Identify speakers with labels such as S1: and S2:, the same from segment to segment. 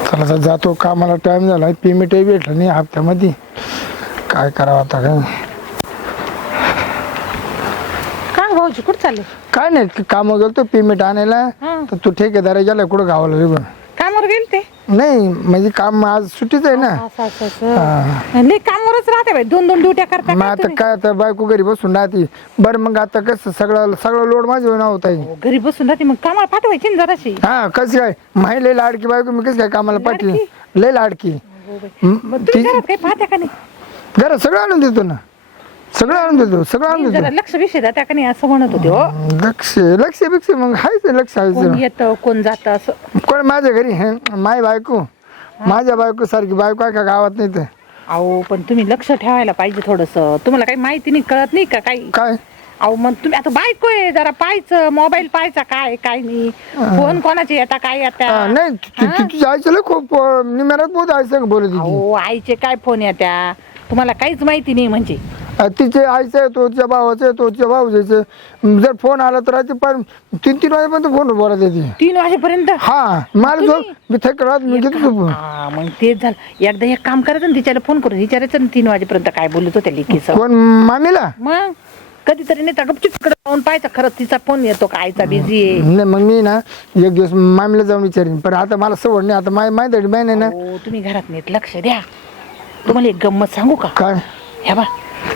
S1: चला आता जातो कामाला, टाइम झाला, पेमेंटही भेटलं नाही हप्त्यामध्ये. काय करावं आता काय.
S2: काय भाऊजी कुठं चालले?
S1: काय नाही, काम गेलतो पेमेंट आणायला.
S2: हा.
S1: तर तू ठेकेदार गेला कुठं गावाला निघून.
S2: कामावर गेले ते?
S1: नाही म्हणजे काम आज सुट्टीच आहे ना.
S2: नाही कामावरच राहते बाई, 2-2 ड्युट्या करता
S1: मग
S2: का
S1: आता
S2: तुम्ही?
S1: काय, आता बायको घरी बसून राहते. बरं मग आता कसं सगळं लोड माझ्या होईना होत आहे.
S2: घरी बसून राहते मग कामाला पाठवायची ना जराशी.
S1: हा कसं काय, माही लय लाडकी बायको, मी कसं काय कामाला पाठवी.
S2: लाडकी?
S1: लय लाडकी.
S2: मग तुम्ही घरात काही पाहता का नाही?
S1: घरात सगळं आणून देतो ना, सगळं आणून देतो, सगळं आणून
S2: जरा
S1: देतो.
S2: लक्ष विषय द्या का नाही असं म्हणत होते हो.
S1: लक्ष बिक्ष मग हायच लक्ष
S2: कोण
S1: आहे.
S2: येतं कोण जातं असं.
S1: कोण माझ्या घरी हे माय बायको, माझ्या बायको सारखी बायको आहे का गावात नाही तर.
S2: अहो पण तुम्ही लक्ष ठेवायला पाहिजे थोडस. तुम्हाला काही माहिती नाही, कळत नाही का काही?
S1: काय
S2: अहो मग तुम्ही आता बायको आहे, जरा पाहायचं मोबाईल पाहायचा काय काय नाही, फोन कोणाचे येता काय येत्या.
S1: नाही तुझ्या आईचं खूप निम्यात बहुत आईचं बोलत होती.
S2: अहो आईचे काय फोन येत्या, तुम्हाला काहीच माहिती नाही म्हणजे.
S1: तिचे आईचं येतो, तिच्या भावाचं येतो, तिच्या भाऊचं. जर फोन आला तर रात्री पण 3-3 वाजेपर्यंत फोन बोलत येते.
S2: 3 वाजेपर्यंत?
S1: हा मला जो मी थकरात मी घेतो तो फोन.
S2: हा मग तेच झालं. एकदा एक काम करायचं ना, तिच्याला फोन करून विचारायचं ना 3 वाजेपर्यंत काय बोलत होत्या लेकीचं.
S1: कोण मामीला?
S2: मग कधीतरी नाही तर गपचूप जाऊन पाहायचं खरंच तिचा फोन येतो का, आईचा बिझी आहे.
S1: नाही मग मी ना एक दिवस मामीला जाऊन विचारेन, पण आता मला सवड नाही. आता माहिती आहे ना.
S2: हो तुम्ही घरात नीट लक्ष द्या. तुम्हाला एक गंमत सांगू का?
S1: काय
S2: ह्या बा,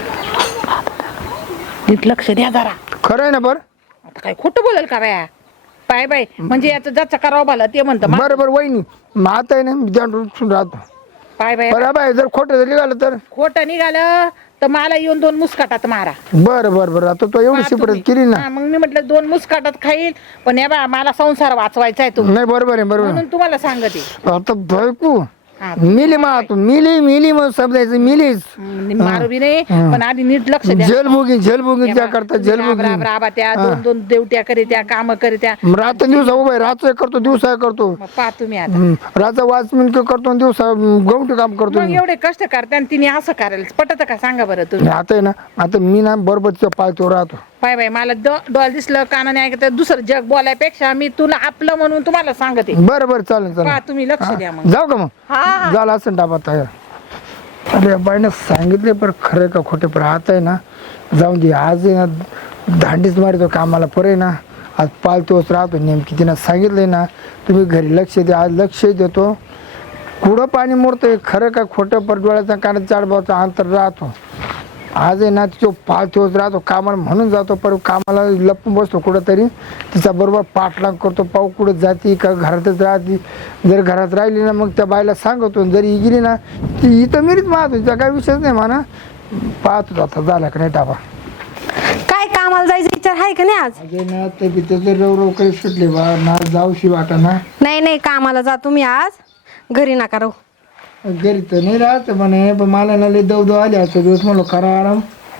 S2: नीट लक्ष द्या जरा.
S1: खरं आहे ना? बरं
S2: आता काय खोटं बोलेल का बाया? पाय बाय म्हणजे याचं ज्याचं करावं भलं ते म्हणतं
S1: बरं वहिनी, मग आता आहे ना मी ध्यान राहतो.
S2: Pi by.
S1: बरं बाय, जर खोटं जर निघालं तर?
S2: खोटं निघालं तर मला येऊन 2 मुस्काटात मारा.
S1: बरं आता तो एवढी शिपरत केली ना.
S2: मग मी म्हटलं 2 मुस्काटात खाईल, पण या बा मला संसार वाचवायचा आहे तुम्ही.
S1: नाही बरोबर आहे
S2: म्हणून तुम्हाला सांगते.
S1: आता बायको
S2: हा.
S1: मिली मिली मग समजायचं मिलीच.
S2: मारू बी नाही, पण आधी नीट लक्ष द्या.
S1: झेलभोगी त्या करता झेलभोगी.
S2: राबा त्या 2-2 देवट्या करीत्या, काम करीत्या.
S1: रात्र दिवसा उभा रात्र करतो, दिवसा करतो.
S2: मग पहा तुम्ही आता.
S1: रात्र वाचमिन करतो, दिवसा गवटी काम करतो.
S2: मग एवढे कष्ट करते आणि तिने असं करायला पटत का सांगा बरं तुम्ही?
S1: आता आहे ना, आता मी ना बरोबर तिच्या पायथ्यावर राहतो.
S2: पाय बाय मला डोळ दिसलं कानाने ऐकत दुसरं जग बोलायपेक्षा मी तुला आपलं म्हणून तुम्हाला सांगते.
S1: बरं चालेल
S2: पहा तुम्ही लक्ष द्या. मग
S1: जाऊ का मग?
S2: हा
S1: झाला असं डाबा तयार. अरे बाईनं सांगितले पण खरं का खोटे, पण आता आहे ना जाऊन दे. आज आहे ना धांडीच मारतो कामाला, परे ना आज पालतोच राहतो. नेमकी तिनं सांगितलंय ना तुम्ही घरी लक्ष द्या. आज लक्ष देतो. कुठं पाणी मोडतंय खरं का खोटं, पर डोळ्याचा कानात 4 बाचा अंतर राहतो. आज आहे ना तो पालतोच राहतो कामाला, म्हणून जातो. पण कामाला लपून बसतो कुठंतरी, तिचा बरोबर पाठलाग करतो. पाऊ कुठं जाती का घरातच राहते. जर घरात राहिली ना मग त्या बाईला सांगतो. जरी गेली ना ती इथं मिरीच मारतो, तिचा काही विषयच नाही म्हणा. पाहतो आता झाला का नाही टापा.
S3: काय कामाला जायचा विचार आहे का नाही आज?
S1: अगे ना तब्येतीचं रव काही सुटले बा ना, जाऊशी वाटा ना.
S3: नाही कामाला जा तुम्ही आज, घरी नका राहू.
S1: घरी तर नाही राहत म्हणे, पण मला ना लय दव आले असं दिवस म्हणलो करा आराम.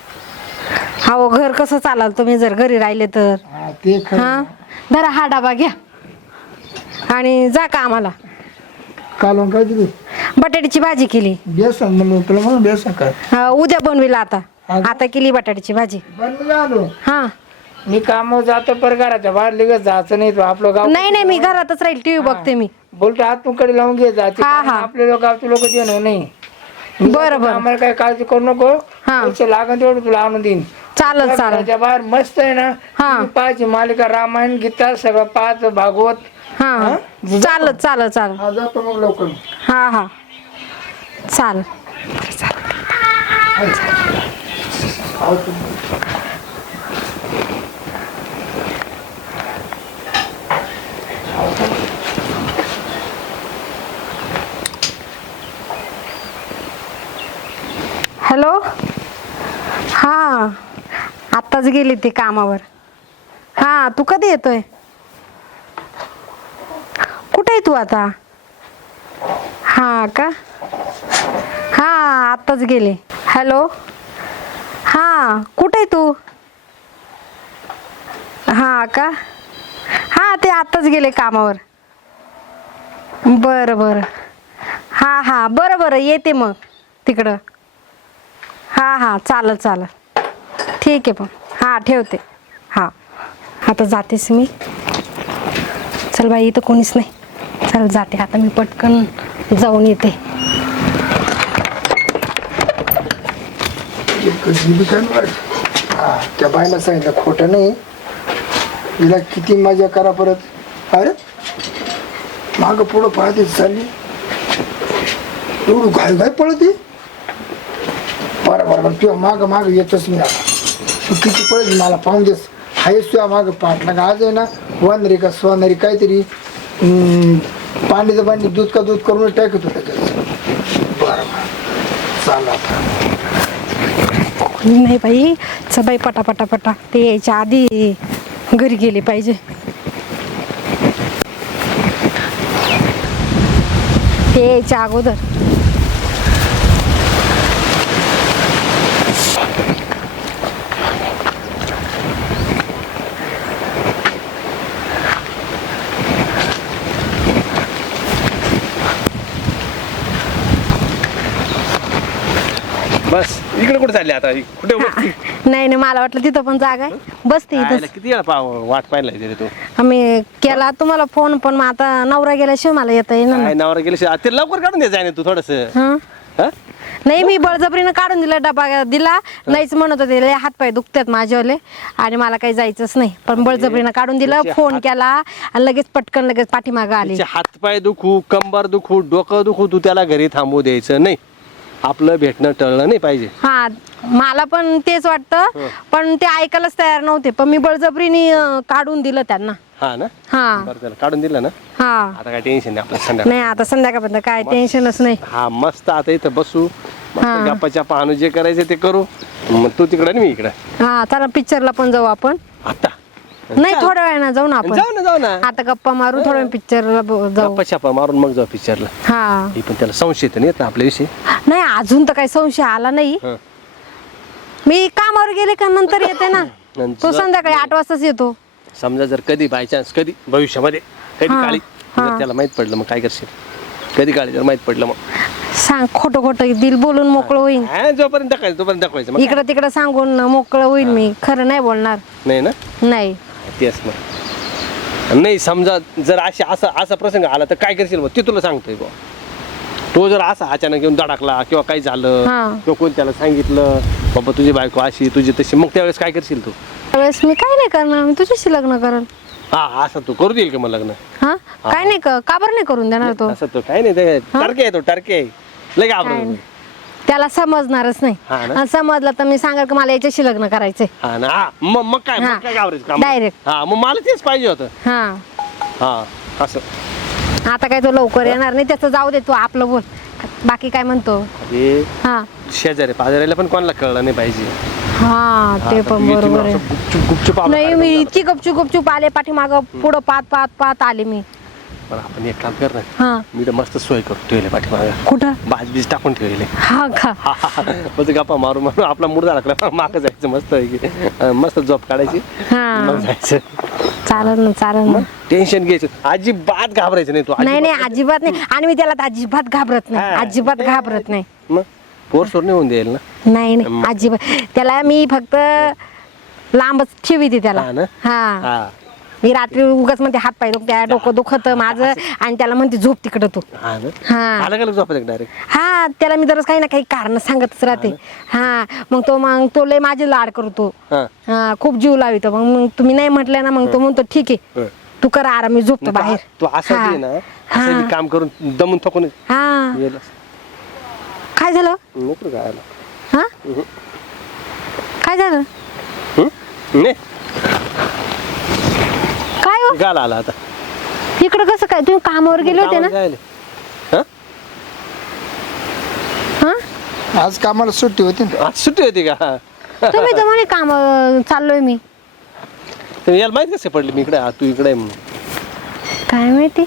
S3: हो घर कसं चालाल तुम्ही जर घरी राहिले तर?
S1: ते खरं.
S3: हा धरा हा डबा घ्या आणि जा कामाला.
S1: कालवण काय दिली?
S3: बटाट्याची भाजी केली.
S1: बेसन म्हणलं तुला, म्हणून बेसन काय
S3: उद्या बनविला. आता केली बटाट्याची भाजी.
S1: बनलं आलो
S3: हा
S1: मी कामावर जातो, पर घराच्या बाहेर लगेच जायचं नाही. तो आपलं गाव
S3: नाही मी घरातच राहील, टीव्ही बघते मी.
S1: बोलतो हातकडे लावून घे जायचे.
S3: हा.
S1: आपले गावचे लोक देणार नाही.
S3: बरं
S1: आम्हाला काही काळजी करू नको.
S3: हा.
S1: पैसे लागन तेवढं तुला आणून देईन.
S3: चालेल
S1: घराच्या बाहेर मस्त आहे ना.
S3: हा.
S1: तुम्ही पाहायची मालिका, रामायण, गीता सगळं पाहत, भागवत.
S3: हा चालत.
S1: हा जातो मग लवकर.
S3: हा चाल. हॅलो. हा आत्ताच गेली ती कामावर. हा तू कधी येतोय? कुठे आहे तू आता? हा का? हा आत्ताच गेले. हॅलो. हा कुठे आहे तू? हा का? हा ते आत्ताच गेले कामावर. बरं हा बरं येते मग तिकडं. हा चालेल ठीक आहे. पण हा ठेवते. हा आता जातेस मी. चल बाई इथं कोणीच नाही. चल चल जाते आता मी पटकन जाऊन येते.
S1: त्या बाईला सांगितलं खोटं नाही, हिला किती मजा करा परत. अरे माग पुढं पाहते चालली, एवढं घाय घाय पळते. बरं तुझ्या माग माग येतोच मी आता. तू किती पळत मला पाहून देस. हायच तुझ्या माग पाठला का आज आहे ना, वनरी का सोनारी काहीतरी पाणीचं पाणी दूध का दूध करून टाकत होतं त्याचं. बरं चालला आता.
S3: नाही बाई, बाई पटा ते यायच्या आधी घरी गेले पाहिजे. ते यायच्या अगोदर.
S4: बस इकडे कुठे चालले आता? कुठे
S3: नाही मला वाटलं तिथं पण जागा आहे, बसते इथं.
S4: किती वेळा वाट पाहिला तिथे तू?
S3: आम्ही केला तुम्हाला फोन, पण मग आता नवरा गेल्याशिवाय मला येता येईना ना.
S4: काय नवरा गेले ते लवकर काढून द्यायचं आहे ना तू थोडस.
S3: हं? नाही मी बळजबरीनं काढून दिला, डबा दिला. नाहीच म्हणत होते, लय हातपाय दुखतात माझ्यावाले आणि मला काही जायचंच नाही, पण बळजबरीनं काढून दिलं. फोन केला आणि लगेच पटकन लगेच पाठीमागं आली.
S4: हातपाय दुखू, कंबर दुखू, डोकं दुखू, तू त्याला घरी थांबू द्यायचं नाही. आपलं भेटणं टळलं नाही पाहिजे.
S3: हा मला पण तेच वाटतं, पण ते ऐकायलाच तयार नव्हते. पण मी बळजबरीने काढून दिलं त्यांना.
S4: हा ना.
S3: हा
S4: बरं त्याला काढून दिलं ना.
S3: हा
S4: आता काय टेन्शन नाही आपलं संध्याकाळ.
S3: नाही आता संध्याकाळपर्यंत काय टेन्शनच नाही.
S4: हा मस्त आता इथं बसू, मस्त
S3: हा.
S4: गप्पाच्या पाहणं जे करायचं ते करू. मग तू तिकडं आणि मी इकडं.
S3: हा चला पिक्चरला पण जाऊ आपण.
S4: आता
S3: नाही थोड्या वेळानं जाऊ ना आपण.
S4: जाऊ ना.
S3: आता गप्पा मारू, थोड्या पिक्चरला जाऊ.
S4: गप्पा छापा मारून मग जाऊ पिक्चरला.
S3: हा
S4: ही पण त्याला संशय तर नाही येत ना आपल्याविषयी.
S3: नाही अजून तर काही संशय आला नाही.
S4: हं.
S3: मी कामावर गेले का नंतर येते ना. तो संध्याकाळी 8 वाजताच येतो.
S4: समजा जर कधी बाय चान्स कधी भविष्यामध्ये कधी
S3: हा,
S4: काळी
S3: हा.
S4: जर त्याला माहित पडलं मग काय करशील? कधी काळी जर माहित पडलं मग
S3: सांग, खोटं दिल बोलून मोकळं होईल.
S4: जोपर्यंत दाखवायचं तोपर्यंत दाखवायचं. मग
S3: इकडं तिकडं सांगून मोकळं होईल मी. खरं नाही बोलणार.
S4: नाही ना.
S3: नाही
S4: तेच मग नाही. समजा जर असा प्रसंग आला तर काय करशील? मग ते तुला सांगतोय बुवा. तो जर असा अचानक येऊन धडकला किंवा काही झालं
S3: हा.
S4: किंवा कोणी त्याला सांगितलं बाबा तुझी बायको अशी तुझी तशी, मग त्यावेळेस काय करशील तू?
S3: त्यावेळेस मी काय नाही करणार, मी तुझ्याशी लग्न करल.
S4: हा असं तू करू देईल का मग लग्न?
S3: हा काय नाही का बरं नाही करून देणार तो?
S4: असं तो काय नाही. ते टर्के आहे, तो टर्के आहे. लय घाबरतो.
S3: त्याला समजणारच नाही.
S4: हा ना?
S3: आणि समजलं तर मी सांगाल की मला याच्याशी लग्न करायचंय.
S4: हा ना. हा, मग काय
S3: हा.
S4: मग काय घाबरायचं काम?
S3: Direct.
S4: हा मग मला तेच पाहिजे होतं.
S3: हा
S4: हा असं.
S3: आता काय तो लवकर येणार नाही, त्याचं जाऊ दे, तू आपलं बोल. बाकी काय म्हणतो?
S4: हे
S3: हा
S4: शेजारी पाजारीला पण कोणाला कळलं नाही पाहिजे.
S3: हा ते
S4: आता
S3: पण
S4: तू येते
S3: बरोबर
S4: मग
S3: आहे.
S4: असं गुपचूप आपलं
S3: नाही
S4: कार्यक्रम
S3: मी
S4: झाला.
S3: इतकी गपचूप आले, पाठीमाग पुढं पाहत आले मी.
S4: बरं आपण एक काम कर ना.
S3: हा
S4: मी तर मस्त सोय करून ठेवले पाठीमागे.
S3: कुठं?
S4: बीज टाकून ठेवले.
S3: हा का?
S4: मग गप्पा मारून आपला मुर्दा लागला मागं जायचं मस्त आहे की मस्त झोप काढायची
S3: हा.
S4: मग जायचं.
S3: चालेल ना.
S4: टेन्शन घ्यायचं अजिबात घाबरायचं नाही तू.
S3: नाही अजिबात नाही. आणि मी त्याला तर अजिबात घाबरत नाही.
S4: हा.
S3: अजिबात घाबरत नाही.
S4: मग पोर सोर नाही होऊन देईल ना.
S3: नाही अजिबात. त्याला मी फक्त लांबच ठेवी त्याला.
S4: हा ना?
S3: हा
S4: हा
S3: मी रात्री उगाच म्हणते हात पाय दुखत्या, डोकं दुखत माझं, आणि त्याला म्हणते झोप तिकडं तू.
S4: हा ना.
S3: हा
S4: अलग अलग झोपायचं डायरेक्ट.
S3: हा त्याला मी दररोज काही ना काही कारण सांगतच राहते. हा मग तो लय माझे लाड करतो.
S4: हा
S3: हा खूप जीव लावितो. मग तुम्ही नाही म्हटलं ना, मग तो म्हणतो ठीक आहे तू कर आराम, मी झोपतो बाहेर.
S4: तू असं
S3: हा.
S4: दे ना. असं बी काम करून दमून थकून
S3: हा
S4: गेलं.
S3: काय झालं?
S4: नको काय
S3: हा काय झालं?
S4: नाही
S3: काय हो?
S4: गाला आला आता.
S3: इकडं कसं काय? तुम्ही कामावर गेले होते ना?
S4: हा?
S3: हा
S1: आज कामाला सुट्टी होती ना.
S4: आज सुट्टी होती का?
S3: तुम्ही तर म्हणे काम चाललोय मी.
S4: तर याला माहित कसे पडले मी इकडे तू इकडे आहे म्हणून?
S3: काय माहिती.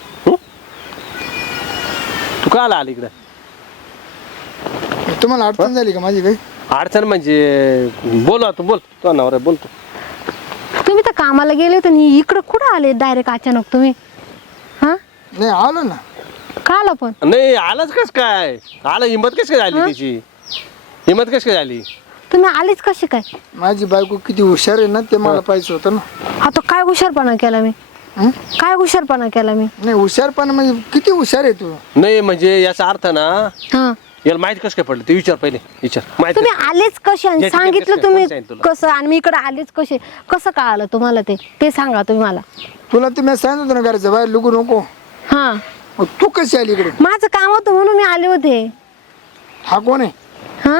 S4: तू का आला इकडे?
S1: तुम्हाला अडचण झाली का माझी काही?
S4: अडचण म्हणजे बोल तू बोल. तो नवरा बोलतो.
S3: तुम्ही तर कामाला गेले होते आणि इकडं कुठं आले डायरेक्ट अचानक तुम्ही? हा
S1: नाही आलो ना.
S3: का आला पण?
S4: नाही आलाच कस काय? आला हिंमत कशी काय झाली तिची? हिंमत कशी काय झाली?
S3: तुम्ही आलेच कसे काय?
S1: माझी बायको किती हुशार आहे ना, ते मला पाहिजे होतं ना.
S3: आता काय हुशारपणा केला मी?
S1: हं?
S3: काय हुशारपणा केला मी?
S1: नाही हुशारपणा म्हणजे किती हुशार आहे तू.
S4: नाही म्हणजे याचा अर्थ ना
S3: हा
S4: याला माहित कसं काय पडलं ते विचार पहिले विचार माहित
S3: तुम्ही आलेच कसे आणि
S4: ज्या ठिकाणी
S3: सांगितलं
S4: कसं
S3: तुम्ही
S4: कोण सांगितलं तुला?
S3: कसं आणि मी इकडे आलेच कसे कसं कळालं तुम्हाला ते सांगा तुम्ही मला.
S1: तुला तर मी सांगितलं होतं ना घराच्या बाहेर लुगू नको.
S3: हा
S1: मग तू कशी आली इकडे?
S3: माझं काम होतं म्हणून मी आले होते.
S1: हा कोण आहे?
S3: हा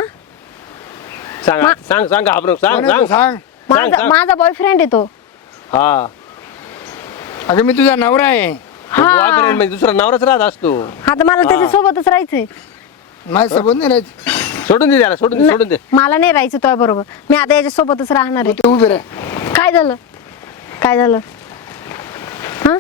S4: सांग सांग घाबरव सांग
S1: कोण आहे तू?
S4: सांग
S1: सांग.
S3: माझा माझा बॉयफ्रेंड आहे तो.
S4: हा
S1: अगं मी तुझा नवरा आहे.
S4: वागणं म्हणजे दुसरा नवराच राहत असतो.
S3: आता मला त्याच्यासोबतच राहायचंय.
S1: माझ्या सोबत नाही राहायचं.
S4: सोडून दे त्याला सोडून दे
S3: मला नाही राहायचं तुझ्या बरोबर. मी आता याच्या सोबतच राहणार आहे.
S1: तू उभी राह.
S3: काय झालं काय झालं? हा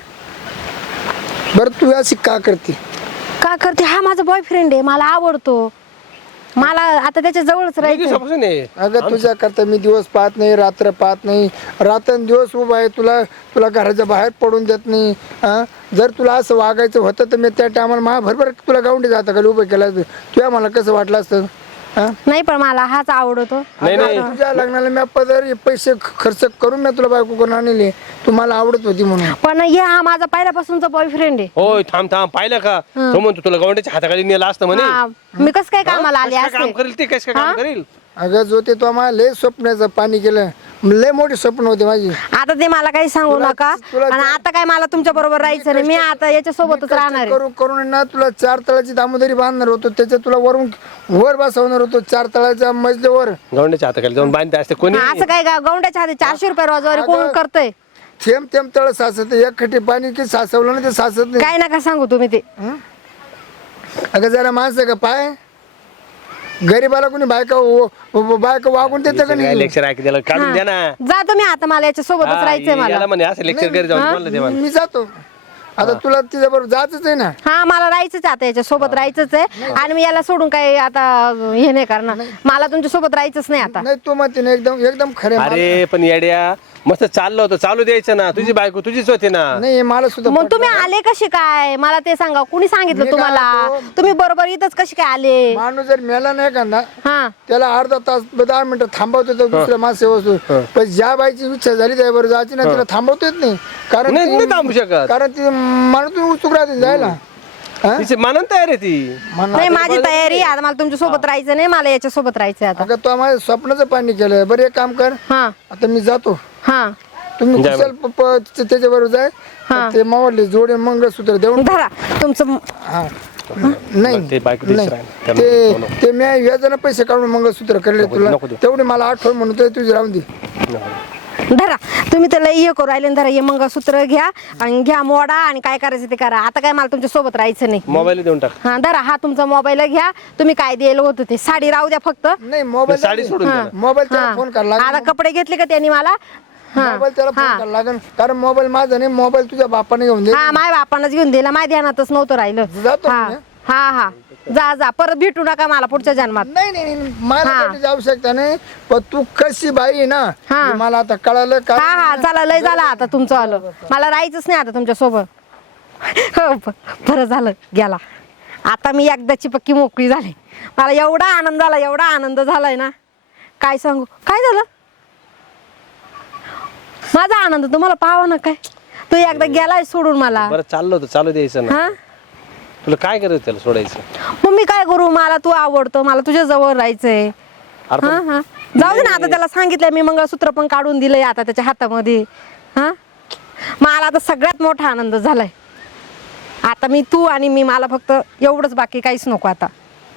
S1: बरं तू अशी का करते?
S3: का करते? हा माझा बॉयफ्रेंड आहे. मला आवडतो. मला आता त्याच्या जवळच
S4: किती
S3: राहायचं.
S4: दिवसापासून आहे?
S1: अगं तुझ्या करता मी दिवस पाहत नाही रात्र पाहत नाही. रात्रंदिवस उभा आहे तुला घराच्या बाहेर पडून देत नाही. हा जर तुला असं वागायचं होतं तर मी त्या टायमाला माझ्या तुला गावंडी जाता का उभं केला तुला मला कसं वाटलं असतं? हा
S3: नाही पण मला हाच आवडतो.
S4: नाही नाही
S1: तुझ्या लग्नाला मी पदर पैसे खर्च करून मी तुला बायको करून आणली. तू मला आवडत होती म्हणून.
S3: पण हे हा माझा पहिल्यापासूनचा बॉयफ्रेंड आहे.
S4: होय थांब पाहिलं का तो म्हणतो तुला गवंड्याच्या हाताखाली नेला असतं म्हणे.
S3: हा, मी कसं काय कामाला आले
S4: कसं काय काम
S3: असते?
S4: करेल ते कसं काय काम करेल?
S1: अगं जो ते तो आम्हाला लय स्वप्नाचं पाणी केलं. लय मोठी स्वप्न होते माझी.
S3: आता ते मला काही सांगू नका. आणि आता काय मला तुमच्या बरोबर राहायचं नाही. मी आता याच्या सोबतच राहणार आहे.
S1: करून ना तुला 4 तळाची दामोदरी बांधणार होतो. त्याच्यात तुला वर बसवणार होतो 4 तळाच्या मजल्यावर.
S4: गवंड्याच्या हाताखाली जाऊन बांधते असते कोणी
S3: असं काय गौंड्याच्या हाती 400 रुपये रोजवारी कोण करतय?
S1: थेंब थेंब तळ साचत. एक खटी पाणी की साचवलं ना ते साचत नाही.
S3: काय नका सांगू तुम्ही ते.
S1: अगं जरा माणसं का पाय गरीबाला कोणी बायका वागून देतं का नाही?
S4: लेक्चर ऐक त्याला काढून द्या ना.
S3: जा तुम्ही आता. मला याच्या सोबतच राहायचंय मला.
S4: याला म्हणे असं लेक्चर घरी जाऊन बोललं ते मला.
S1: मी जातो आता. तुला तिच्या बरोबर जायचंच आहे ना?
S3: हा मला राहायचंच आहे आता. याच्या सोबत राहायचंच आहे. आणि मी याला सोडून काही आता हे नाही करणार. मला तुमच्या सोबत राहायचंच नाही आता.
S1: नाही तू म्हणते ना एकदम खरे.
S4: अरे पण येड्या मस्त चाललं होतं चालू द्यायचं ना. तुझी बायको तुझीच होती ना.
S1: नाही मला सुद्धा
S3: मग तुम्ही आले कसे काय मला ते सांगा. कुणी सांगितलं
S1: मी
S3: तुम्हाला?
S1: काय
S3: तुम्ही बरोबर इथंच कसे काय आले?
S1: माणूस जर मेला नाही का
S3: हा
S1: त्याला अर्धा तास 10 मिनिटं थांबवतो तो दुसऱ्या माणसा वस्तू. पण ज्या बाईची इच्छा झाली त्या बरोबर जायची ना तिला थांबवता येत नाही. कारण
S4: नाही नाही थांबू शकत.
S1: कारण ती माणूस उत्सुक राहते जायला. हा?
S4: तिची मानन तयार आहे ती.
S3: नाही माझी तयारी आहे. आता मला तुमच्या सोबत राहायचं नाही. मला याच्या सोबत राहायचंय आता.
S1: अगं तो माझ्या स्वप्नाचं पाणी केलं. बरं एक काम कर
S3: हा
S1: आता मी जातो.
S3: हा
S1: तुम्ही
S4: जा
S1: कुशल त्याच्या बरोबर जाय. ते मावडले जोडे मंगळसूत्र देऊन.
S3: धरा तुमचं.
S1: हा नाही
S4: ते बायको तिची
S1: नाही.
S4: राहील. त्याला
S1: ते मी व्याजानं पैसे काढून मंगळसूत्र करले तुला.
S4: नको देऊ.
S1: तेवढी मला आठवण म्हणून तुझी राहून दे.
S3: धरा तुम्ही त्याला हे करू राहिले ना. धरा हे मंगळसूत्र घ्या आणि घ्या मोडा आणि काय करायचं ते करा. आता काय मला तुमच्या सोबत राहायचं नाही.
S4: मोबाईल देऊन टाक.
S3: हा धरा. हा तुमचा मोबाईल घ्या. तुम्ही काय द्यायला होतं ते. साडी राहू द्या फक्त.
S1: नाही मोबाईल
S4: साडी सोडून द्या.
S1: मोबाईल त्याला
S3: हा.
S1: फोन करायला
S3: आता
S1: लागेल.
S3: कपडे घेतले का त्यांनी मला? हा
S1: मोबाईल त्याला फोन
S3: हा.
S1: करायला लागेल. कारण मोबाईल माझा नाही. मोबाईल तुझ्या बापाने घेऊन दे.
S3: हा माझ्या बापानच घेऊन दिला. माझ्या ध्यानातच नव्हतं राहिलं.
S1: जातो
S3: हा
S1: मी.
S3: हा हा जा परत भेटू नका मला पुढच्या जन्मात.
S1: नाही नाही नाही, मला
S3: हा.
S1: त्याची आवश्यकता नाही. पण तू कशी बाई आहे ना
S3: हा.
S1: हे मला आता कळालं का?
S3: हा हा चला लय झालं आता तुमचं आलं. मला राहायचंच नाही आता तुमच्या सोबत. हो बरं झालं गेला. आता मी एकदाची पक्की मोकळी झाली. मला एवढा आनंद झाला एवढा आनंद झालाय ना काय सांगू. काय झालं? माझा आनंद तुम्हाला पाहावं ना काय. तू एकदा गेलाय सोडून मला.
S4: बरं चाललं होतं चालू द्यायचं ना.
S3: हा
S4: तुला काय करायचं त्याला सोडायचं?
S3: मग मी काय करू. मला तू आवडतो. मला तुझ्या जवळ राहायचंय.
S4: अरे
S3: हा
S4: पण
S3: हा जाऊ दे ना. आता त्याला सांगितलंय मी मंगळसूत्र पण काढून दिलंय आता त्याच्या हातामध्ये. हा मला आता सगळ्यात मोठा आनंद झालाय. आता मी तू आणि मी मला फक्त एवढंच बाकी काहीच नको आता.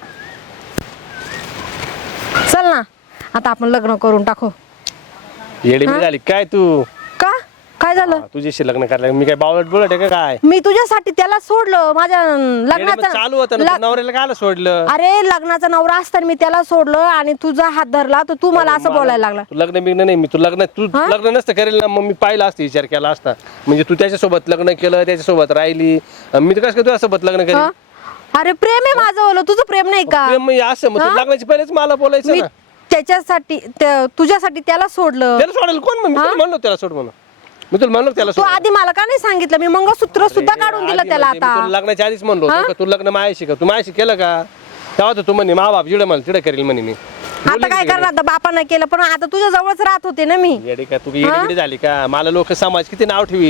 S3: चल ना आता आपण लग्न करून टाकू.
S4: येडीबिडी झाली काय तू?
S3: का काय झालं?
S4: तुझ्याशी लग्न करायला मी काय बावळट बोलत आहे का काय?
S3: मी तुझ्यासाठी त्याला सोडलं. माझ्या
S4: येडीबिडी
S3: लग्नाचं
S4: चालू होतं ना. तू नवऱ्याला काय सोडलं?
S3: अरे लग्नाचा नवरा असताना मी त्याला सोडलं आणि तुझा हात धरला तर तू मला असं बोलायला लागला.
S4: तू लग्न बिग्न नाही. मी तू लग्न नसतं करेल ना. मग मी पाहिलं असतं विचार केला असता. म्हणजे तू त्याच्यासोबत लग्न केलं त्याच्यासोबत राहिली. मी तर कसं काय तुझ्यासोबत लग्न करेल?
S3: हा? अरे प्रेम आहे माझं बोल. तुझं प्रेम नाही का?
S4: प्रेम म्हणजे असं मग तू लग्नाची पहिलेच मला बोलायचं
S3: मी
S4: ना.
S3: त्याच्यासाठी तुझ्यासाठी त्याला सोडलं.
S4: त्याला सोडायला कोण म्हणलं? मी तुला म्हणलो त्याला सोड म्हणून. मी तुला म्हणलो त्याला
S3: तू
S4: सोड.
S3: आधी मला का नाही सांगितलं? मी मंगळसूत्र सुद्धा काढून दिलं
S4: आधी
S3: त्याला
S4: म्हणजे मी
S3: आता.
S4: तुला लग्नाच्या आधीच म्हणलो होतो का तू लग्न माझ्याशी कर. तू माझ्याशी केलं का? तेव्हा तर तू म्हणे मा बाप जिडं मला तिडं करेल म्हणे मी.
S3: आता काय करणार आता बापानं केलं पण आता तुझ्या जवळच राहत होते ना मी.
S4: येडी का तू येडीबिडी झाली का? मला लोक समाज किती नाव ठेवील.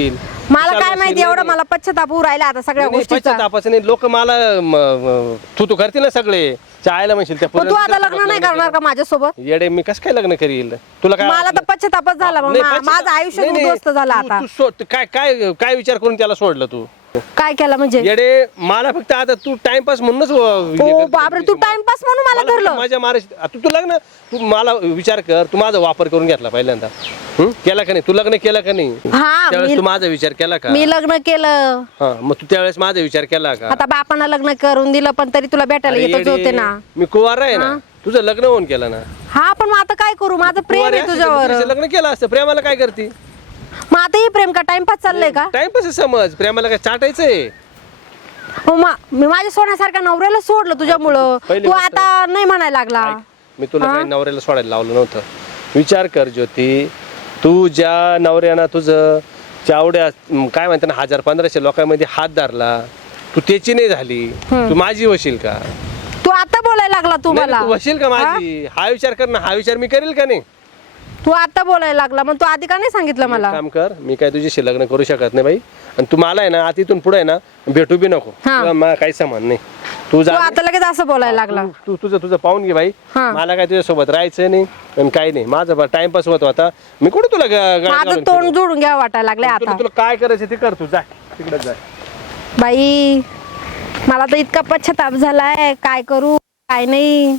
S3: मला काय माहिती एवढं मला पश्चाताप होऊ राहिला आता सगळ्या गोष्टीचा
S4: पश्चातापाचं नाही लोक मला तू करतील ना सगळे चायला म्हणशील त्या
S3: पण तू आता लग्न नाही करणार का माझ्यासोबत
S4: येडे मी कसं काय लग्न करील तुला काय
S3: मला तर
S4: वाटलं?
S3: पश्चातापच झाला
S4: नाही,
S3: माझं आयुष्य
S4: नाही, नाही,
S3: उद्ध्वस्त झालं
S4: तू-
S3: आता
S4: तू सोड काय काय काय विचार करून त्याला सोडलं तू
S3: काय केलं म्हणजे
S4: येडे मला फक्त आता तू टाइमपास म्हणूनच हे
S3: ओ
S4: करते.
S3: बापरे तू टाइमपास म्हणून मला
S4: मला फक्त
S3: धरलं
S4: माझ्या तू लग्न तू मला विचार कर तू माझा वापर करून घेतला पहिल्यांदा केला का नाही तू लग्न केलं का नाही
S3: हा
S4: त्यावेळेस
S3: मी-
S4: तू माझा विचार केला का
S3: मी लग्न केलं
S4: हा मग तू त्यावेळेस माझा विचार केला का
S3: आता बापांना लग्न करून दिलं पण तरी तुला भेटायला
S4: अरे
S3: येतच होते
S4: येडे,
S3: ना
S4: मी कुवार आहे ना तुझं लग्न होऊन केलं ना
S3: हा पण मग आता काय करू माझं प्रेम
S4: कुवारी
S3: आहे
S4: असती तर मी
S3: तुझ्यावर
S4: तुझ्याशी लग्न केलं असतं प्रेमाला काय करते
S3: मग आता ही प्रेम का टाइमपास चाललंय का
S4: टाइमपास समज प्रेमाला काय चाटायचंय
S3: हो मी माझ्या सोन्यासारख्या नवऱ्याला सोडलं तुझ्यामुळं
S4: पहिली
S3: तू
S4: गोष्ट-
S3: आता नाही म्हणायला लागला
S4: मी तुला काही नवऱ्याला सोडायला लावलं नव्हतं विचार कर ज्योती तू ज्या नवऱ्यानं तुझं जेवढ्या काय म्हणते ना 1000-1500 लोकांमध्ये हात धरला तू त्याची नाही झाली तू माझी होशील का
S3: तू आता बोलायला लागला तू
S4: नाही,
S3: मला
S4: तू होशील का माझी हा विचार कर ना हा विचार मी करेल का नाही
S3: तू आता बोलायला लागला मग तू आधी का नाही सांगितलं
S4: एक
S3: मला
S4: काम कर मी काय तुझ्याशी लग्न करू शकत नाही बाई आणि तू मला आहे ना आता इथून पुढे आहे ना भेटू बी नको
S3: हा.
S4: तुला मला काही समान नाही तू
S3: तू
S4: जा
S3: आता लगेच असं बोलायला लागला
S4: तू तुझं पाहून घे बाई
S3: हा.
S4: मला काय तुझ्या सोबत राहायचं नाही आणि काही नाही माझा टाइमपास होत होता मी कुठे तुला गळ्यात
S3: माझं
S4: घालून
S3: तोंड
S4: फिरू?
S3: जोडून घ्यावं वाटायला लागले
S4: तुला
S3: आता
S4: तुला काय करायचं ते कर तू जा तिकडे जा
S3: बाई मला तर इतका पश्चाताप झालाय काय करू काय नाही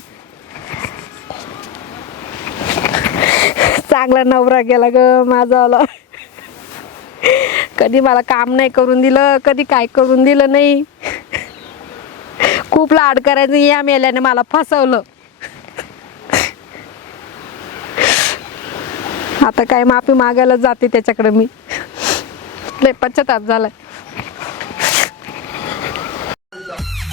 S3: चांगला नवरा गेला ग माझा आला कधी मला काम नाही करून दिलं कधी काय करून दिलं नाही खूप लाड करायचं या मेल्याने मला फसवलं आता काय माफी मागायला जाते त्याच्याकडे मी लय पश्चाताप झालाय